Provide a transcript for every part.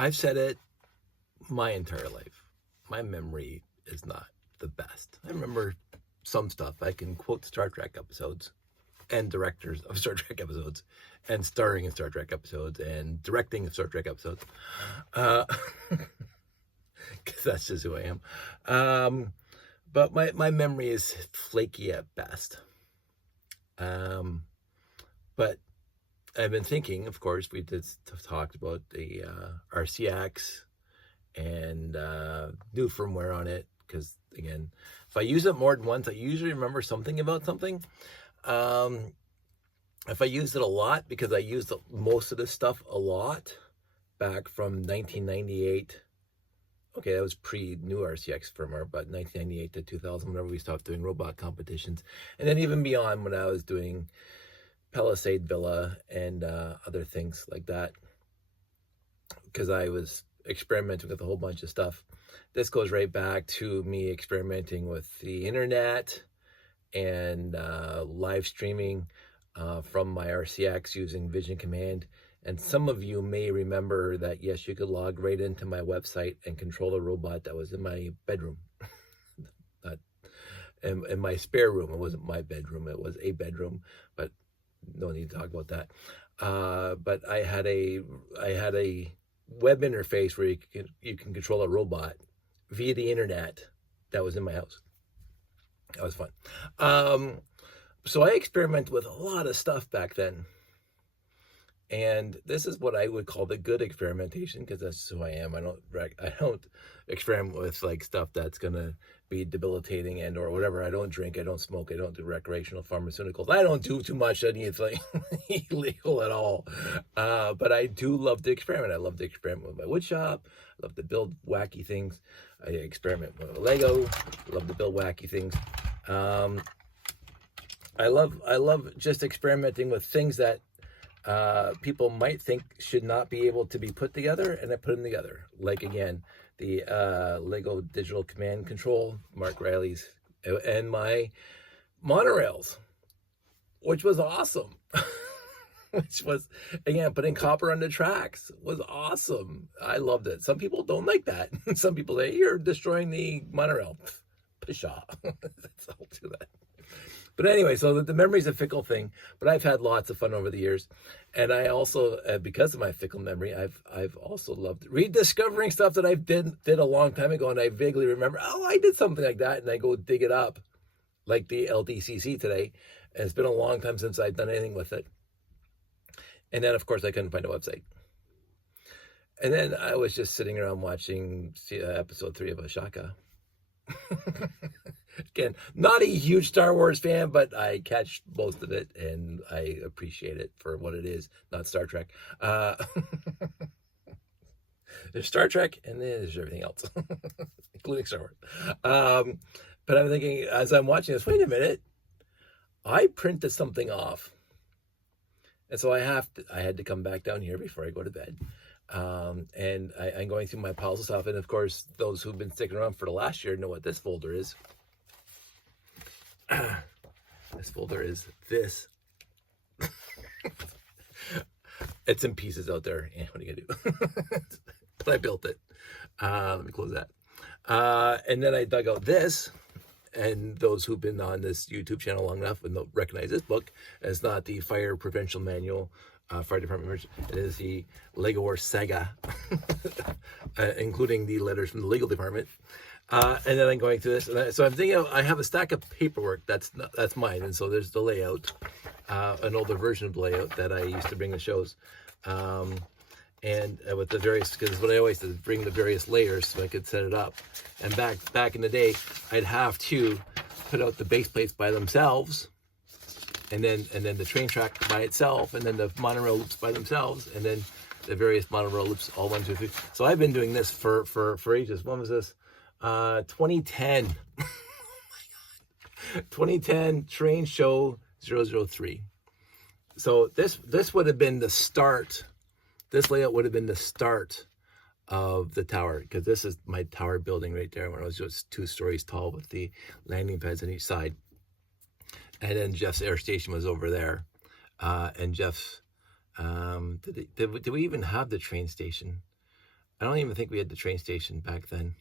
I've said it my entire life. My memory is not the best. I remember some stuff. I can quote Star Trek episodes and directors of Star Trek episodes and starring in Star Trek episodes and directing Star Trek episodes. Because that's just who I am. But my memory is flaky at best. But I've been thinking, of course, we just talked about the RCX and new firmware on it. Because, again, if I use it more than once, I usually remember something about something. If I used it a lot, because I used most of this stuff a lot back from 1998. Okay, that was pre-new RCX firmware, but 1998 to 2000, whenever we stopped doing robot competitions. And then even beyond when I was doing Palisade Villa and other things like that, because I was experimenting with a whole bunch of stuff. This goes right back to me experimenting with the internet and live streaming from my RCX using Vision Command. And some of you may remember that, yes, you could log right into my website and control a robot that was in my bedroom. Not in my spare room. It wasn't my bedroom. It was a bedroom, but no need to talk about that. But I had a web interface where you can control a robot via the internet that was in my house. That was fun. So I experimented with a lot of stuff back then. And this is what I would call the good experimentation, because that's who I am. I don't experiment with like stuff that's gonna be debilitating and or whatever. I don't drink, I don't smoke, I don't do recreational pharmaceuticals. I don't do too much anything illegal at all. But I do love to experiment. I love to experiment with my wood shop. I love to build wacky things. I experiment with Lego. I love to build wacky things. I love just experimenting with things that people might think should not be able to be put together, and I put them together. Like, again, the Lego Digital Command Control, Mark Riley's, and my monorails, which was awesome. Which was, again, putting copper on the tracks was awesome. I loved it. Some people don't like that. Some people say, you're destroying the monorail. Pshaw. I'll do that. But anyway, so the memory's a fickle thing, but I've had lots of fun over the years. And I also, because of my fickle memory, I've also loved rediscovering stuff that I did a long time ago, and I vaguely remember, oh, I did something like that, and I go dig it up, like the LDCC today. And it's been a long time since I've done anything with it. And then, of course, I couldn't find a website. And then I was just sitting around watching episode 3 of Ashaka. Again, not a huge Star Wars fan, but I catch most of it, and I appreciate it for what it is, not Star Trek. There's Star Trek, and then there's everything else, including Star Wars. But I'm thinking, as I'm watching this, wait a minute, I printed something off. And so I had to come back down here before I go to bed. And I'm going through my piles of stuff. And of course, those who've been sticking around for the last year know what this folder is. This folder is this. It's in pieces out there. Yeah, what are you gonna do? But I built it. Let me close that. And then I dug out this. And those who've been on this YouTube channel long enough would recognize this book. It's not the Fire Prevention Manual, Fire Department. It is the Lego Wars Saga, including the letters from the legal department. And then I'm going through this. So I'm thinking I have a stack of paperwork that's mine. And so there's the layout, an older version of the layout that I used to bring to shows. And with the various, because what I always did is bring the various layers so I could set it up. And back in the day, I'd have to put out the base plates by themselves, and then the train track by itself, and then the monorail loops by themselves, and then the various monorail loops, all 1, 2, 3. So I've been doing this for ages. When was this? 2010. Oh my God. 2010 Train Show 003. So this would have been the start. This layout would have been the start of the tower, because this is my tower building right there when it was just 2 stories tall with the landing pads on each side. And then Jeff's air station was over there. And Jeff's, did we even have the train station? I don't even think we had the train station back then.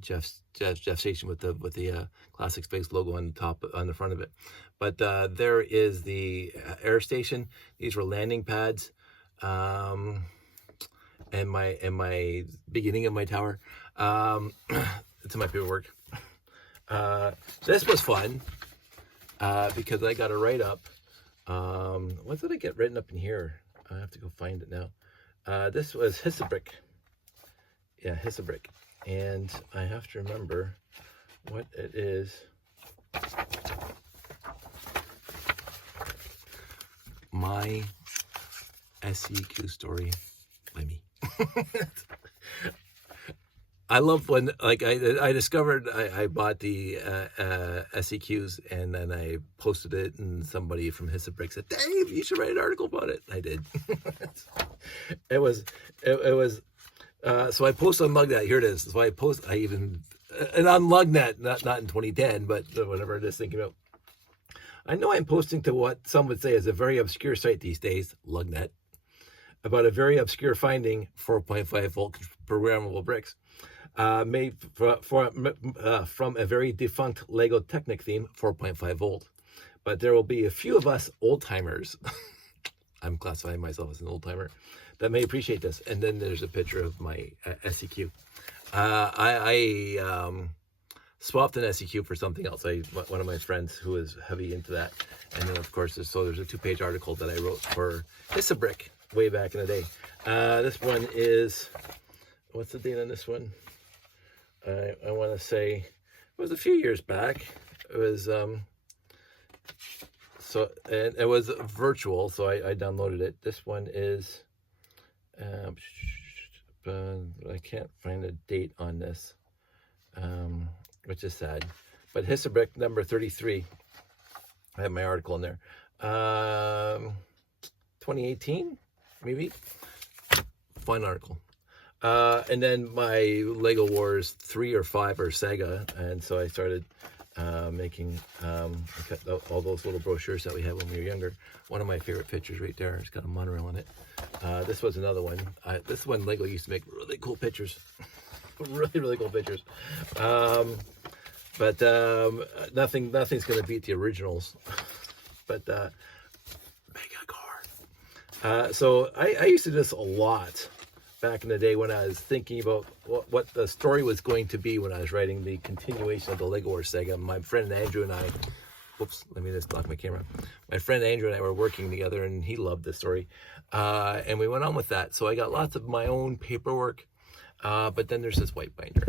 Jeff Station with the Classic Space logo on the top, on the front of it. But there is the air station. These were landing pads, and my beginning of my tower. It's in my paperwork. This was fun because I got a write up. What did I get written up in here? I have to go find it now. This was Hissabrick. Yeah, Hissabrick. And I have to remember what it is. My SEQ story by me. I love when, like, I discovered I bought the SEQs, and then I posted it, and somebody from Hissabrick said, "Dave, you should write an article about it." I did. It was so I post on Lugnet. Here it is. So I even, and on Lugnet, not in 2010, but whatever it is, thinking about. I know I'm posting to what some would say is a very obscure site these days, Lugnet, about a very obscure finding: 4.5 volt programmable bricks, made from a very defunct Lego Technic theme, 4.5 volt. But there will be a few of us old timers. I'm classifying myself as an old timer that may appreciate this. And then there's a picture of my SEQ. I swapped an SEQ for something else. One of my friends who is heavy into that. And then, of course, there's a 2-page article that I wrote for Hissabrick way back in the day. This one is, what's the date on this one? I want to say it was a few years back. It was and it was virtual, so I downloaded it. This one is I can't find a date on this, which is sad. But Hissabrick number 33. I have my article in there. 2018, maybe. Fun article. And then my Lego Wars 3 or 5 are Saga, and so I started making all those little brochures that we had when we were younger. One of my favorite pictures right there. It's got a monorail in it. This was another one. This one, Lego used to make really cool pictures. really cool pictures. But nothing's going to beat the originals. But mega car. So I used to do this a lot back in the day when I was thinking about what the story was going to be when I was writing the continuation of the Lego Wars saga. My friend Andrew and I, whoops, let me just lock my camera. My friend Andrew and I were working together, and he loved the story. And we went on with that. So I got lots of my own paperwork, but then there's this white binder.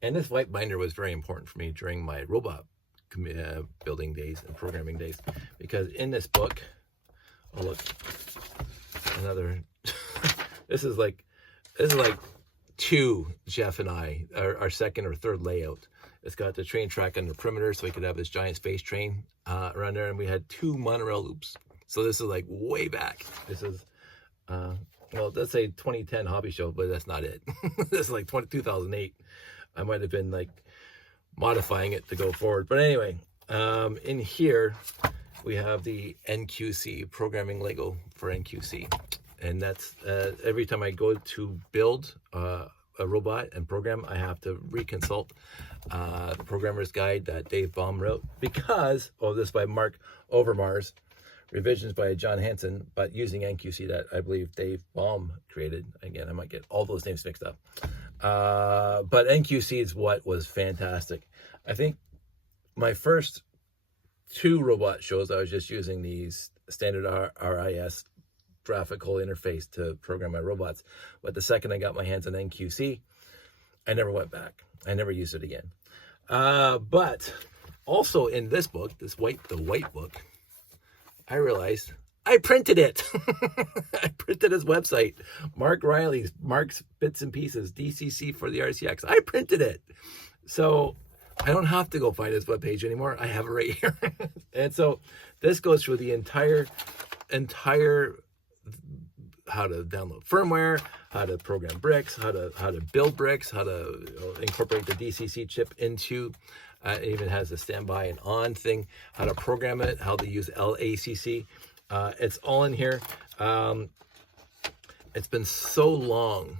And this white binder was very important for me during my robot building days and programming days, because in this book, oh look, another, this is like Jeff and I, our second or third layout. It's got the train track on the perimeter, so we could have this giant space train around there, and we had 2 monorail loops. So this is like way back. This is, well, let's say 2010 hobby show, but that's not it. This is like 2008. I might have been like modifying it to go forward. But anyway, in here, we have the NQC, programming Lego for NQC. And that's every time I go to build a robot and program, I have to reconsult the programmer's guide that Dave Baum wrote, because, this by Mark Overmars, revisions by John Hansen, but using NQC that I believe Dave Baum created. Again, I might get all those names mixed up. But NQC is what was fantastic. I think my first 2 robot shows, I was just using these standard RIS graphical interface to program my robots. But the second I got my hands on NQC, I never went back. I never used it again. But also in this book, the white book, I realized I printed it. I printed his website, Mark Riley's Mark's Bits and Pieces DCC for the RCX. I printed it, so I don't have to go find his webpage anymore. I have it right here. And so this goes through the entire how to download firmware, how to program bricks, how to build bricks, how to incorporate the DCC chip into. It even has a standby and on thing, how to program it, how to use LACC. It's all in here. it's been so long,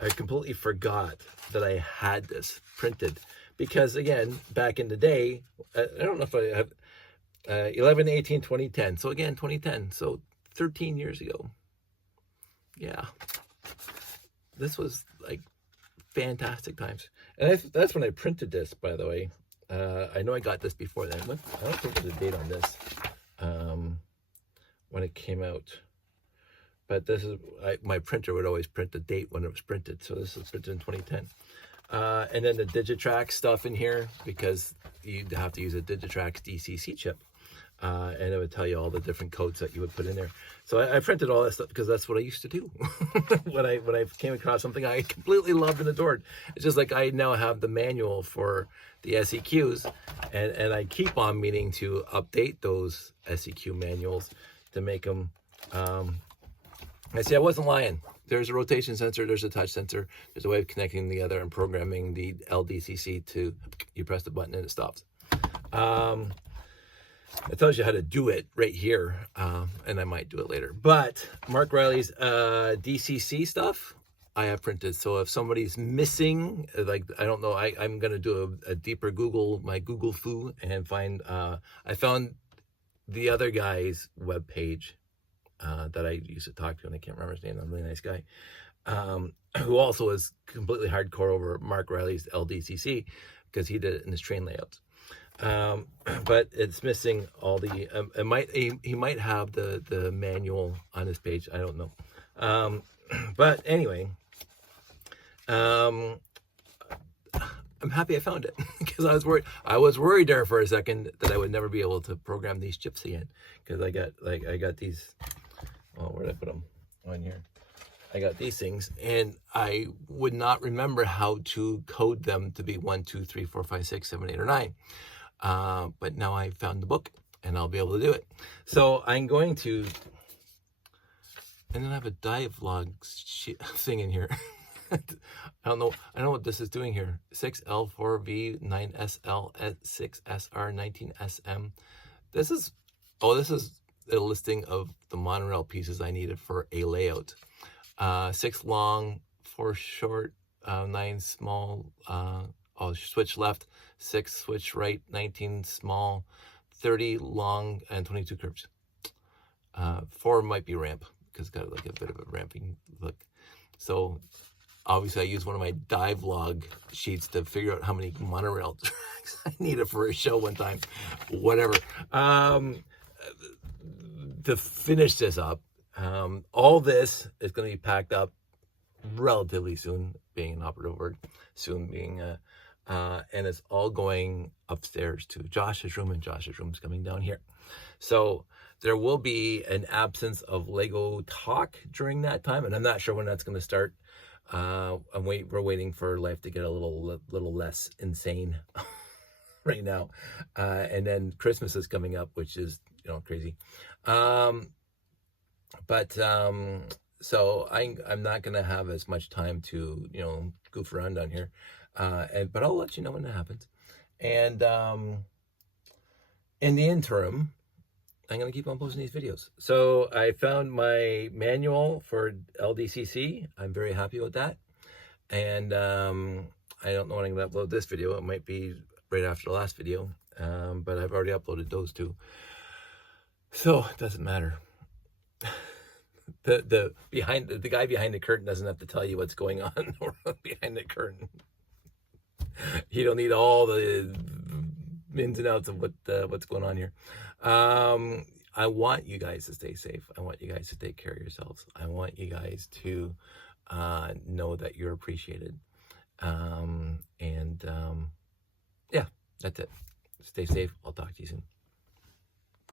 I completely forgot that I had this printed. Because again, back in the day, I don't know if I have 11/18/2010. So again, 2010. So 13 years ago. Yeah. This was like fantastic times. And that's when I printed this, by the way. I know I got this before then. I don't think there's a date on this when it came out. But this is, my printer would always print the date when it was printed. So this was printed in 2010. And then the Digitrax stuff in here, because you'd have to use a Digitrax DCC chip. And it would tell you all the different codes that you would put in there. So I printed all that stuff because that's what I used to do. when I came across something I completely loved and adored. It's just like I now have the manual for the SEQs, and I keep on meaning to update those SEQ manuals to make them. I see, I wasn't lying. There's a rotation sensor, there's a touch sensor, there's a way of connecting the other and programming the LDCC to, you press the button and it stops. It tells you how to do it right here, and I might do it later. But Mark Riley's DCC stuff, I have printed. So if somebody's missing, like, I don't know, I'm going to do a deeper Google, my Google foo, and find, I found the other guy's webpage that I used to talk to, and I can't remember his name. I'm a really nice guy, who also is completely hardcore over Mark Riley's LDCC because he did it in his train layouts. But it's missing all the. He might have the manual on his page. I don't know. But anyway, I'm happy I found it because I was worried. I was worried there for a second that I would never be able to program these chips again because I got these. Oh, where did I put them? On here. I got these things, and I would not remember how to code them to be 1, 2, 3, 4, 5, 6, 7, 8, or 9. But now I found the book, and I'll be able to do it. So I'm going to, and then I have a dialogue thing in here. I don't know what this is doing here. 6L4V9SL6SR19SM. This is a listing of the monorail pieces I needed for a layout. 6 long, 4 short, 9 small, switch left, 6 switch right, 19 small, 30 long, and 22 curves. 4 might be ramp, because it's got like a bit of a ramping look. So obviously I used one of my dive log sheets to figure out how many monorail tracks I needed for a show one time. Whatever. To finish this up, all this is going to be packed up relatively soon, being an operative word, soon being, and it's all going upstairs to Josh's room, and Josh's room is coming down here. So there will be an absence of Lego talk during that time, and I'm not sure when that's going to start. We're waiting for life to get a little less insane right now, and then Christmas is coming up, which is crazy. So I'm not gonna have as much time to goof around down here, but I'll let you know when that happens. And in the interim, I'm gonna keep on posting these videos. So I found my manual for LDCC. I'm very happy with that, and I don't know when I'm gonna upload this video. It might be right after the last video, but I've already uploaded those two. So it doesn't matter. The guy behind the curtain doesn't have to tell you what's going on behind the curtain. You don't need all the ins and outs of what's going on here. I want you guys to stay safe. I want you guys to take care of yourselves. I want you guys to know that you're appreciated. Yeah, that's it. Stay safe. I'll talk to you soon.